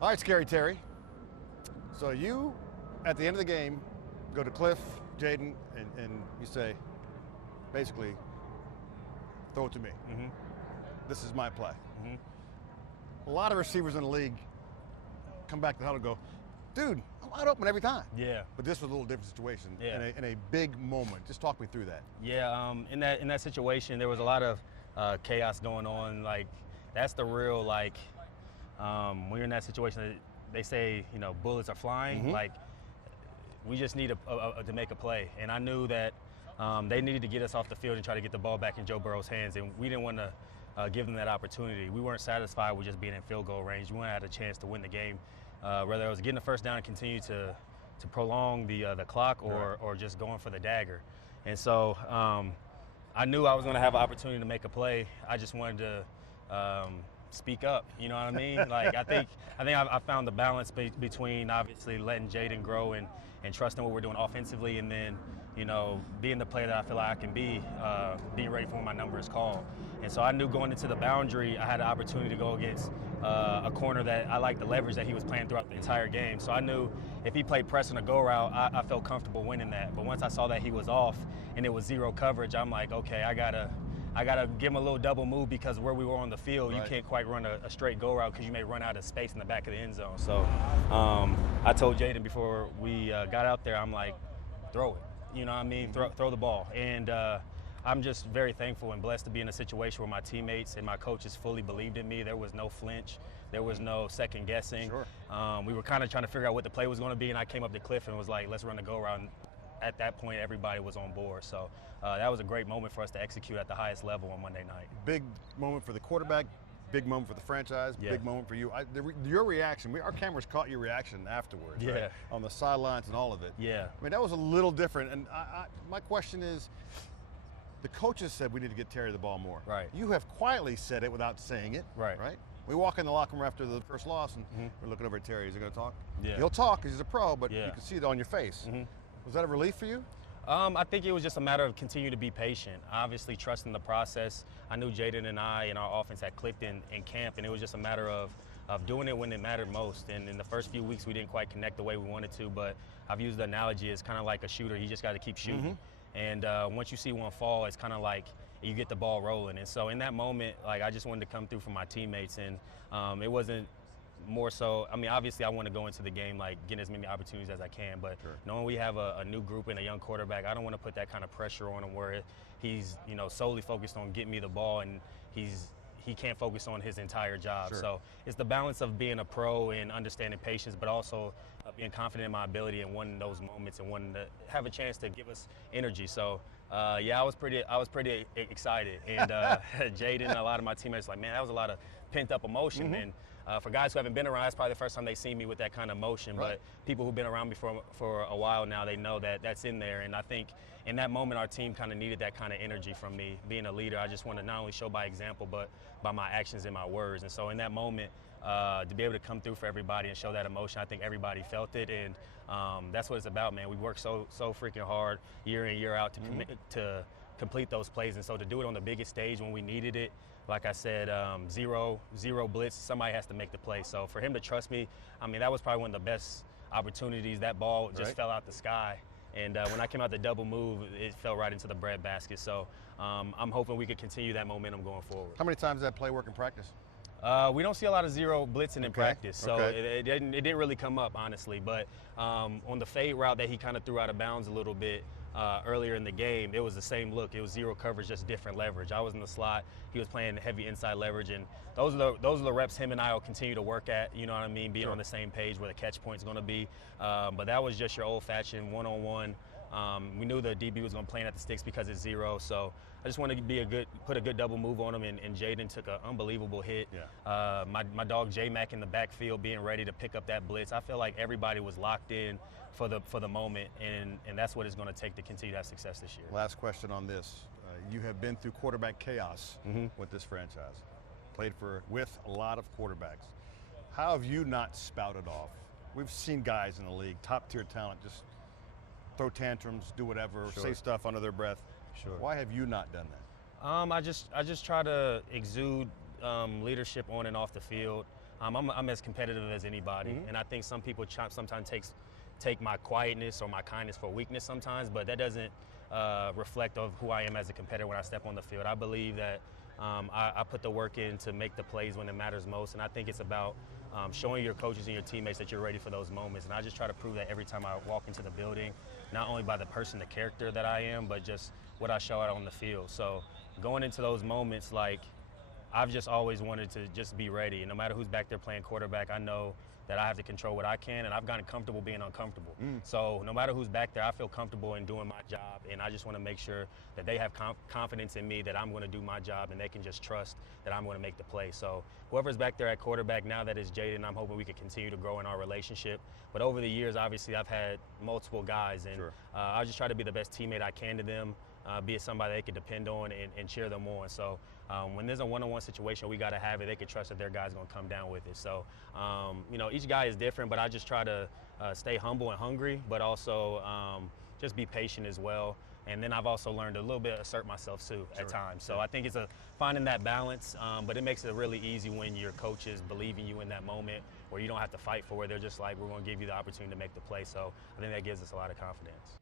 All right, Scary Terry. So you, at the end of the game, go to Cliff, Jayden, and you say, basically, throw it to me. Mm-hmm. This is my play. Mm-hmm. A lot of receivers in the league come back to the huddle and go, dude, I'm wide open every time. Yeah. But this was a little different situation Yeah. in a big moment. Just talk me through that. Yeah, in that situation, there was a lot of chaos going on. Like, that's the real, like, when you're in that situation, they say, you know, bullets are flying. Mm-hmm. Like, we just need to make a play. And I knew that they needed to get us off the field and try to get the ball back in Joe Burrow's hands, and we didn't want to give them that opportunity. We weren't satisfied with just being in field goal range. We wanted to have a chance to win the game, whether it was getting the first down and continue to prolong the clock or just going for the dagger. And so I knew I was going to have an opportunity to make a play. I just wanted to speak up, you know what I mean? Like, I think I found the balance between obviously letting Jayden grow and trusting what we're doing offensively, and then, you know, being the player that I feel like I can be, being ready for when my number is called. And so I knew going into the boundary, I had an opportunity to go against a corner that I liked the leverage that he was playing throughout the entire game. So I knew if he played press on a go route, I felt comfortable winning that. But once I saw that he was off and it was zero coverage, I'm like, okay, I gotta give him a little double move, because where we were on the field, you can't quite run a straight go route because you may run out of space in the back of the end zone. So I told Jayden before we got out there, I'm like, throw it. You know what I mean? Mm-hmm. Throw the ball. And I'm just very thankful and blessed to be in a situation where my teammates and my coaches fully believed in me. There was no flinch. There was no second guessing. Sure. We were kind of trying to figure out what the play was going to be, and I came up to Cliff and was like, let's run the go route. And at that point, everybody was on board. So that was a great moment for us to execute at the highest level on Monday night. Big moment for the quarterback, big moment for the franchise, big moment for you. Your reaction, our cameras caught your reaction afterwards, right? On the sidelines and all of it. Yeah. I mean, that was a little different. And my question is, the coaches said we need to get Terry the ball more. Right. You have quietly said it without saying it. Right. We walk in the locker room after the first loss, and we're looking over at Terry. Is he going to talk? Yeah. He'll talk because he's a pro, but you can see it on your face. Was that a relief for you? I think it was just a matter of continuing to be patient, obviously trusting the process. I knew Jayden and I and our offense had clicked in camp, and it was just a matter of doing it when it mattered most. And in the first few weeks, we didn't quite connect the way we wanted to, but I've used the analogy as kind of like a shooter. You just got to keep shooting. And once you see one fall, it's kind of like you get the ball rolling. And so in that moment, like, I just wanted to come through for my teammates, and it wasn't more so, I mean, obviously I want to go into the game like getting as many opportunities as I can, but knowing we have a new group and a young quarterback, I don't want to put that kind of pressure on him where he's, you know, solely focused on getting me the ball and he can't focus on his entire job. So it's the balance of being a pro and understanding patience, but also being confident in my ability and wanting those moments and wanting to have a chance to give us energy. So yeah, I was pretty excited. And Jayden and a lot of my teammates like, man, that was a lot of pent up emotion. And for guys who haven't been around, it's probably the first time they've seen me with that kind of emotion. But people who've been around me for a while now, they know that that's in there. And I think in that moment, our team kind of needed that kind of energy from me. Being a leader, I just want to not only show by example, but by my actions and my words. And so in that moment, to be able to come through for everybody and show that emotion, I think everybody felt it. And that's what it's about, man. We work so freaking hard year in, year out to complete those plays. And so to do it on the biggest stage when we needed it, like I said, zero blitz, somebody has to make the play. So for him to trust me, I mean, that was probably one of the best opportunities. That ball just fell out the sky. And when I came out the double move, it fell right into the breadbasket. So I'm hoping we could continue that momentum going forward. How many times did that play work in practice? We don't see a lot of zero blitzing in practice, so it didn't really come up, honestly. But on the fade route that he kind of threw out of bounds a little bit earlier in the game, it was the same look. It was zero coverage, just different leverage. I was in the slot. He was playing heavy inside leverage, and those are the reps him and I will continue to work at. You know what I mean? Being on the same page where the catch point's going to be. But that was just your old-fashioned one-on-one. We knew the DB was going to play at the sticks because it's zero, so I just wanted to put a good double move on him, and Jayden took an unbelievable hit. My dog J-Mac in the backfield being ready to pick up that blitz. I feel like everybody was locked in for the moment, and that's what it's going to take to continue to have success this year. Last question on this. You have been through quarterback chaos with this franchise. Played with a lot of quarterbacks. How have you not spouted off? We've seen guys in the league, top-tier talent, just throw tantrums, do whatever, say stuff under their breath. Why have you not done that? I just try to exude leadership on and off the field. I'm as competitive as anybody, and I think some people sometimes take my quietness or my kindness for weakness sometimes, but that doesn't reflect of who I am as a competitor when I step on the field. I believe that I put the work in to make the plays when it matters most, and I think it's about showing your coaches and your teammates that you're ready for those moments. And I just try to prove that every time I walk into the building, not only by the person, the character that I am, but just what I show out on the field. So going into those moments, like, I've just always wanted to just be ready. And no matter who's back there playing quarterback, I know that I have to control what I can, and I've gotten comfortable being uncomfortable. So no matter who's back there, I feel comfortable in doing my job, and I just want to make sure that they have confidence in me that I'm going to do my job, and they can just trust that I'm going to make the play. So whoever's back there at quarterback now, that is Jayden, I'm hoping we can continue to grow in our relationship. But over the years, obviously, I've had multiple guys, and I just try to be the best teammate I can to them. Be it somebody they can depend on and cheer them on. So when there's a one-on-one situation, we got to have it. They can trust that their guy's going to come down with it. So, you know, each guy is different, but I just try to stay humble and hungry, but also just be patient as well. And then I've also learned a little bit assert myself too at times. So I think it's finding that balance, but it makes it really easy when your coaches believe in you in that moment where you don't have to fight for it. They're just like, we're going to give you the opportunity to make the play. So I think that gives us a lot of confidence.